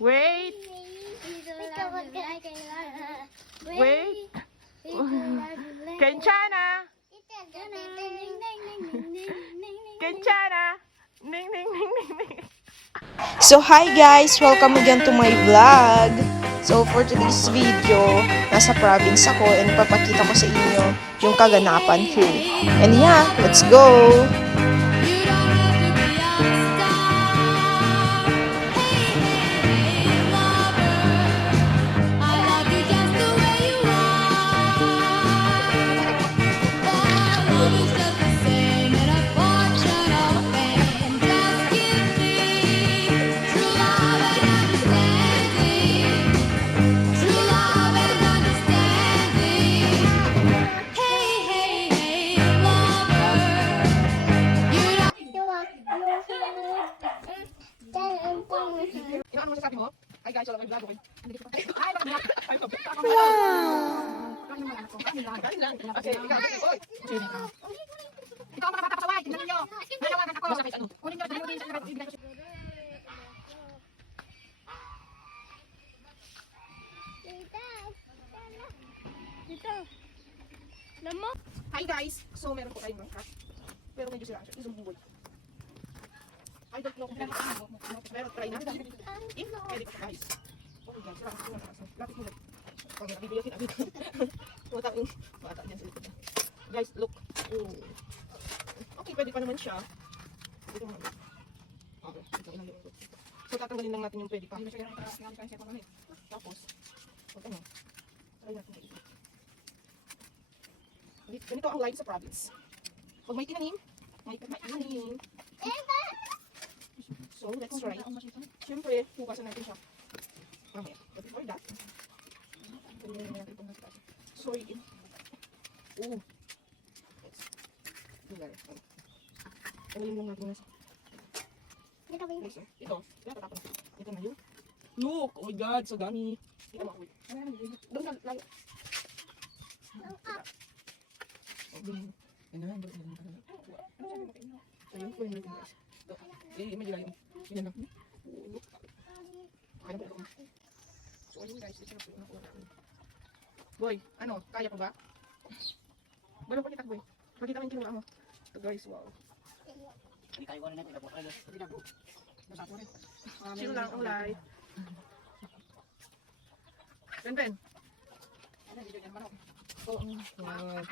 Wait. Wait. Kenchana. Kenchana. Ning, ning, ning, ning, ning. So hi guys! Welcome again to my vlog! So for today's video, nasa province ako and ipapakita ko sa inyo yung kaganapan here. And yeah, let's go! Ano masasabi mo? Ay guys, wala may vlog, okay? Ay, okay, ikaw mga bata pasaway, tingnan ninyo. Nanawagan ako. Kunin nyo, dahil mo din sa ibigay ko. Hi guys! So meron po tayong crush. Pero medyo sila siya. Isang buboy. I don't know kung pwede ko. Pero try natin. Pwede ko guys. Okay guys, lapit mo lang. Okay, nabibigyan sin abit. Bata yan sa likod niya. Guys, look. Okay, pwede pa naman siya. Dito mo naman. Okay, ito ilang ito. So tatanggalin lang natin yung pwede pa. Tapos, pag ano, try natin ito. Ganito ang life sa province. Pag may tinanim, may tinanim. So, let's try. Siyempre, hugasan natin siya. Mamaya. But before that, pwede natin itong nasa taas. Soy in. Ooh. Let's do that. Tanggalin lang natin nasa. Ito. Tatapon. Ito na yun. Look! Oh my God! So dami. Ito mo. Doon na lang. Yan na. So yun po yung natin guys. Medyo layo. Ganyan lang. Kaya po. So ayun guys, ito na po yung nakuha natin. Boy, ano? Kaya pa ba? Wala pa kita boy. Makita mo yung kinuha mo. Ito guys, wow. Hindi kayo wala na ito. Chill lang ang light. Ben. So,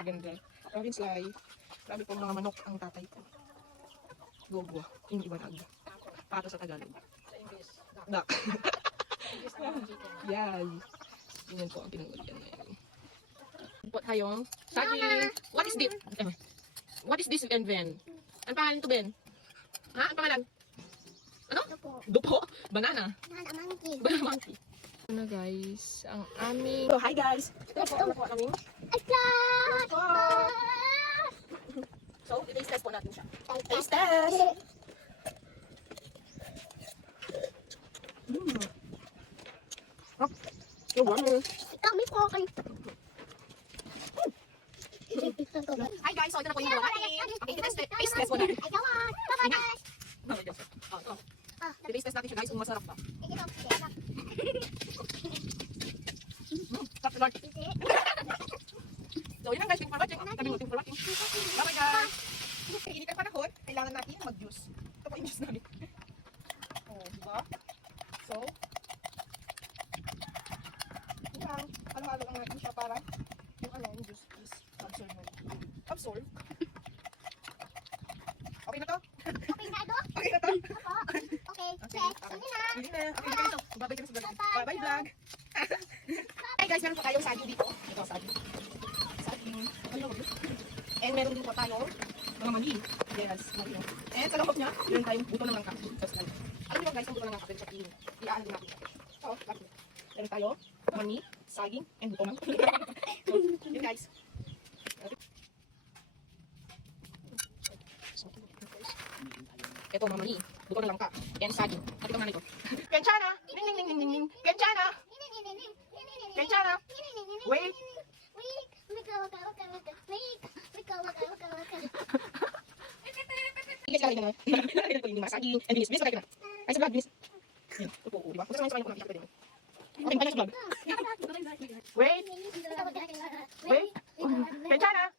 paganda. Province life. Grabe po mga manok ang tatay ko. Gogo. Yung iba na. Pato sa Tagalog. Duck. Yes. Yun po ang pinangulian na yun. Po tayong saging. What is this? What is this, Ben? Ang pangalan to, Ben? Ha? Ang pangalan? Ano? Dupo. Banana. Banana monkey. Ano guys, ang aming... Oh, hi guys! Ito po ang nakuha namin. So, i-taste test po natin siya. Taste test! Yung warm. Hi guys! So, ito na po yung nakuha natin. Okay, i-taste test po natin. I-taste test natin siya guys kung masarap ba. So, yun lang guys. Thank you for watching. Thank you for watching. Bye guys. Init ang panahon. Kailangan natin mag-juice. Ito po yung juice namin. Oh, diba? So, yun lang. Halo-halo lang natin siya para yung juice is absorb. Okay na to? Okay na to? Okay, hindi na. Okay na ito. Babay ka na sa vlog. Bye vlog. Hi guys, meron po tayong saging dito. Ito, saging. And meron din po tayong mga mani. Yes, mani. And sa loob niya, meron tayong buto ng langka. Alam niyo guys, ang buto ng langka, pero siya i-aan din natin. So, meron tayo mani, saging, and buto ng langka. So, yun guys. Ito, mga mani, buto ng langka, and saging. At ito nga nito. Kenchana! Ning, ning, ning, ning, ning. Kenchana! Kenchana! Wait! Guys, kakain na. Kakain na po yung saging. And bilis, bilis, kakain na. Ay, sa vlog, bilis. Yan, ito po, di ba? Kung saan ngayon ko nakikita din. Okay, magpalya sa vlog. Wait. Wait. Kenchana.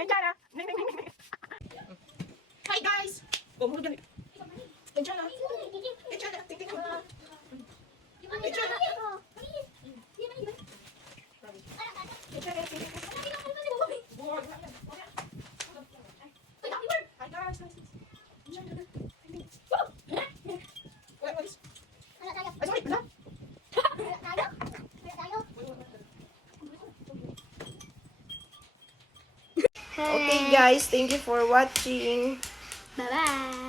Kenchana. Hi guys. Gumulog ganit. Kenchana. Kenchana. Tingting mo. Kenchana. Hi guys. Ay, sorry. Wala. Okay guys, thank you for watching. Bye-bye.